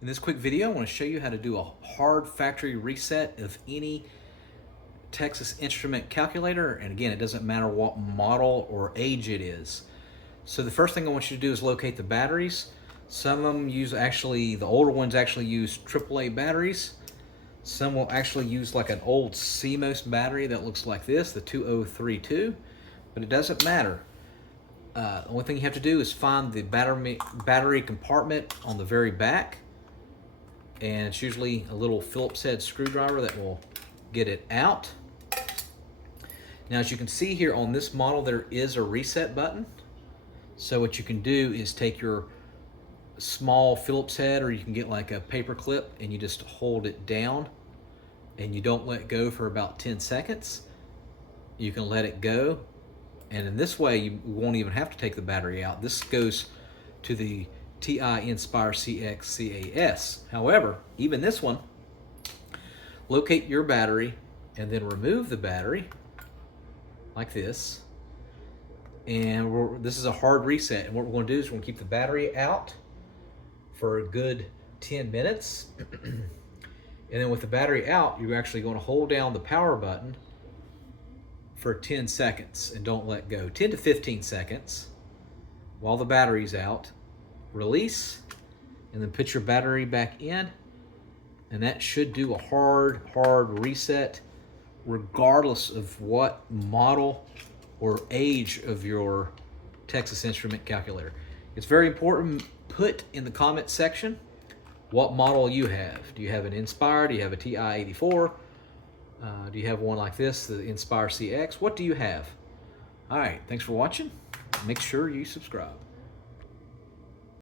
In this quick video, I want to show you how to do a hard factory reset of any Texas Instrument calculator. And again, it doesn't matter what model or age it is. So the first thing I want you to do is locate the batteries. Some of them use the older ones actually use AAA batteries. Some will actually use like an old CMOS battery that looks like this, the 2032, but it doesn't matter. The only thing you have to do is find the battery compartment on the very back, and it's usually a little Phillips head screwdriver that will get it out. Now, as you can see here on this model, there is a reset button. So what you can do is take your small Phillips head, or you can get like a paper clip, and you just hold it down and you don't let go for about 10 seconds. You can let it go, and in this way you won't even have to take the battery out. This goes to the TI-Nspire CX-CAS. However, even this one, locate your battery and then remove the battery like this. And this is a hard reset, and what we're going to do is we're going to keep the battery out for a good 10 minutes. And then with the battery out, you're actually going to hold down the power button for 10 seconds and don't let go. 10 to 15 seconds while the battery's out. Release, and then put your battery back in, and that should do a hard reset regardless of what model or age of your Texas Instrument calculator. It's very important, put in the comment section what model you have. Do you have an Nspire? Do you have a TI-84? Do you have one like this, the Nspire CX? What do you have? All right, thanks for watching. Make sure you subscribe.